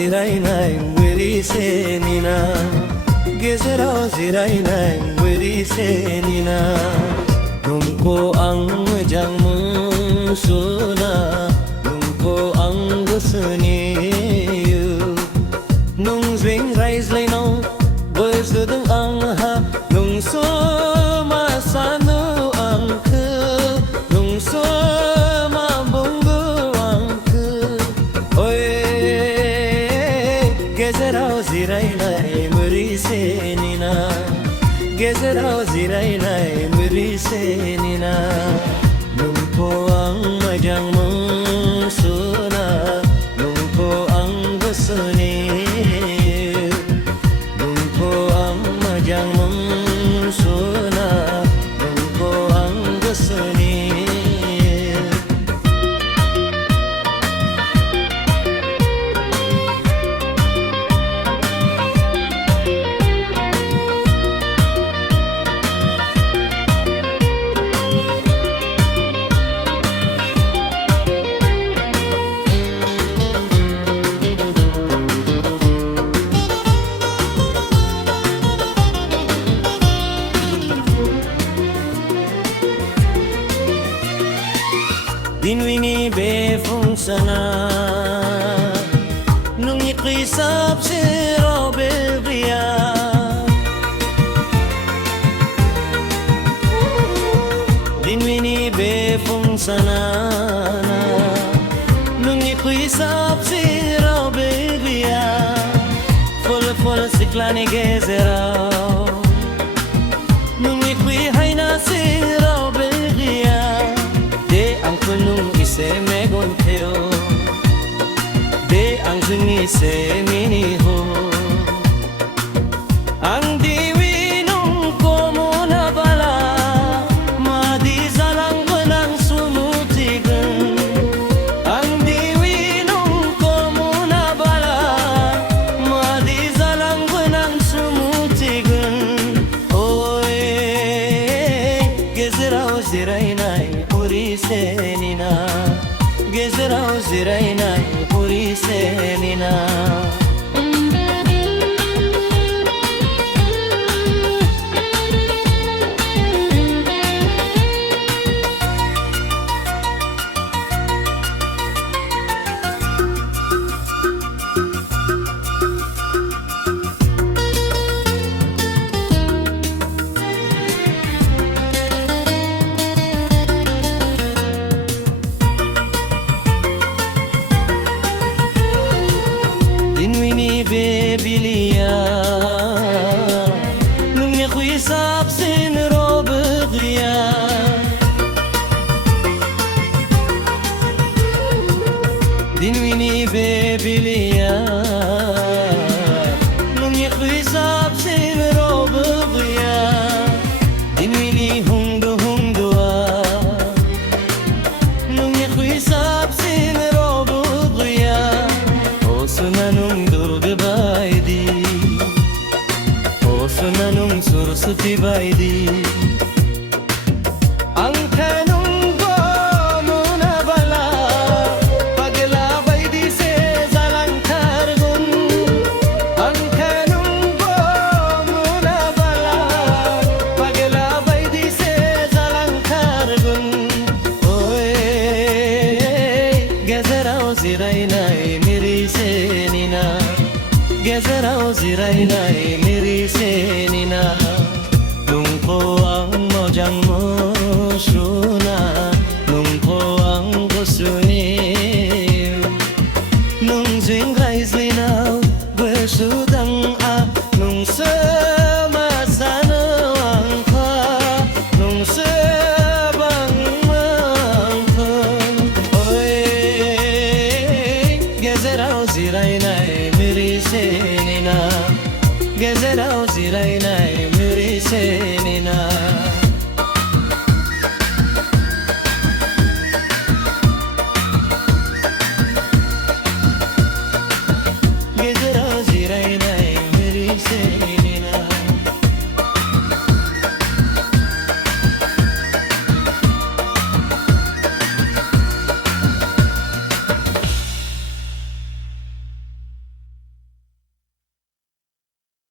ziraynay weli senina gezeraw ziraynay weli senina nungko ang majangmu suna nungko ang gusuni nung zwing rise leno boys dudung ang ha nung so masano ang ke nung so gezeraw ziraynay muri senina gezeraw ziraynay muri senina nungko ang majangmu suna nungko ang gusuni nungko ang majangmu suna nungko ang gusuni Dinwini be phung sana nung ikisap si Robert Dinwini be phung sana nung ikisap si Robert full siklani gezeraw nung ikwi hayna si Robert nung ise megon theo de ang sungi se mini ho ang diwi nung komo na bala madi salang benang sumutigan ang diwi nung komo na bala madi salang benang sumutigan oy gezeraw ziraynay puri senina gezeraw ziraynay puri senina Dinwini bebilia nung yakwisap sin Robert Dinwini bebilia nung yakwisap sin Robert Dinwini hungdo nung yakwisap sin Robert Sunanung durga baidi sunanung sursuti baidi ang kanung gomo na bala pagla baidi se zalang kargun ang kanung gomo na bala pagla baidi se zalang kargun oy gezeraw ziraynay senina gezeraw ziraynay miri senina nungko ang mojangmo suna nungko ang gusuni nung zwing rais linaw besudang a nung semasana ang ka nung sebang mangka oy gezeraw ziraynay miri senina gezeraw ziraynay miri senina gezeraw ziraynay miri senina